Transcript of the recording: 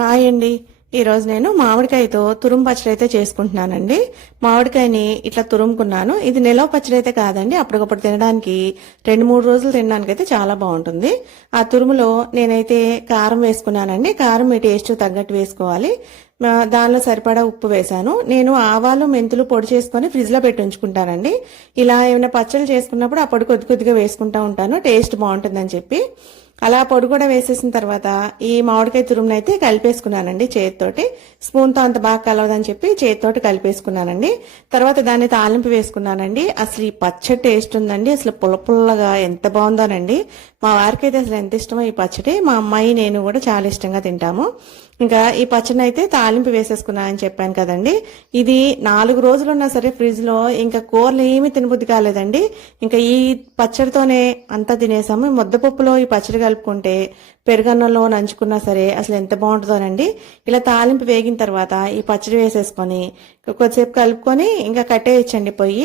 Hi అండి. ఈరోజు నేను మామిడికాయతో తురుము పచ్చడి అయితే చేసుకుంటున్నానండి. మామిడికాయని ఇట్లా తురుముకున్నాను. ఇది నిలవ పచ్చడి అయితే కాదండి, అప్పటికప్పుడు తినడానికి 2-3 రోజులు తినడానికి అయితే చాలా బాగుంటుంది. ఆ తురుములో నేనైతే కారం వేసుకున్నానండి. కారం మీ టేస్ట్ తగ్గట్టు వేసుకోవాలి. దానిలో సరిపడా ఉప్పు వేశాను. నేను ఆవాలు మెంతులు పొడి చేసుకొని ఫ్రిడ్జ్ లో పెట్టి ఉంచుకుంటానండి. ఇలా ఏమైనా పచ్చళ్ళు చేసుకున్నప్పుడు ఆ పొడి కొద్ది కొద్దిగా వేసుకుంటా ఉంటాను, టేస్ట్ బాగుంటుందని చెప్పి. అలా పొడి కూడా వేసేసిన తర్వాత ఈ మామిడికాయ తురుమును అయితే కలిపేసుకున్నానండి చేతితోటి. స్పూన్తో అంత బాగా కలవదని చెప్పి చేతితోటి కలిపేసుకున్నానండి. తర్వాత దాన్ని తాలింపు వేసుకున్నానండి. అసలు ఈ పచ్చడి టేస్ట్ ఉందండి, అసలు పుల్ల పుల్లగా ఎంత బాగుందోనండి. మా వారికి అయితే అసలు ఎంత ఇష్టమో ఈ పచ్చడి. మా అమ్మాయి నేను కూడా చాలా ఇష్టంగా తింటాము. ఇంకా ఈ పచ్చడిని అయితే తాలింపు వేసేసుకున్నానని చెప్పాను కదండి. ఇది 4 రోజులు ఉన్నా సరే ఫ్రిడ్జ్ లో ఇంకా కూరలు ఏమీ తినబుద్ధి కాలేదండి. ఇంకా ఈ పచ్చడితోనే అంతా తినేసాము. ముద్దపప్పులో ఈ పచ్చడి కలుపుకుంటే పెరుగన్నంలో నంచుకున్నా సరే అసలు ఎంత బాగుంటుందోనండి. ఇలా తాలింపు వేగిన తర్వాత ఈ పచ్చడి వేసేసుకొని కొద్దిసేపు కలుపుకొని ఇంకా కట్టేయచ్చండి పొయ్యి.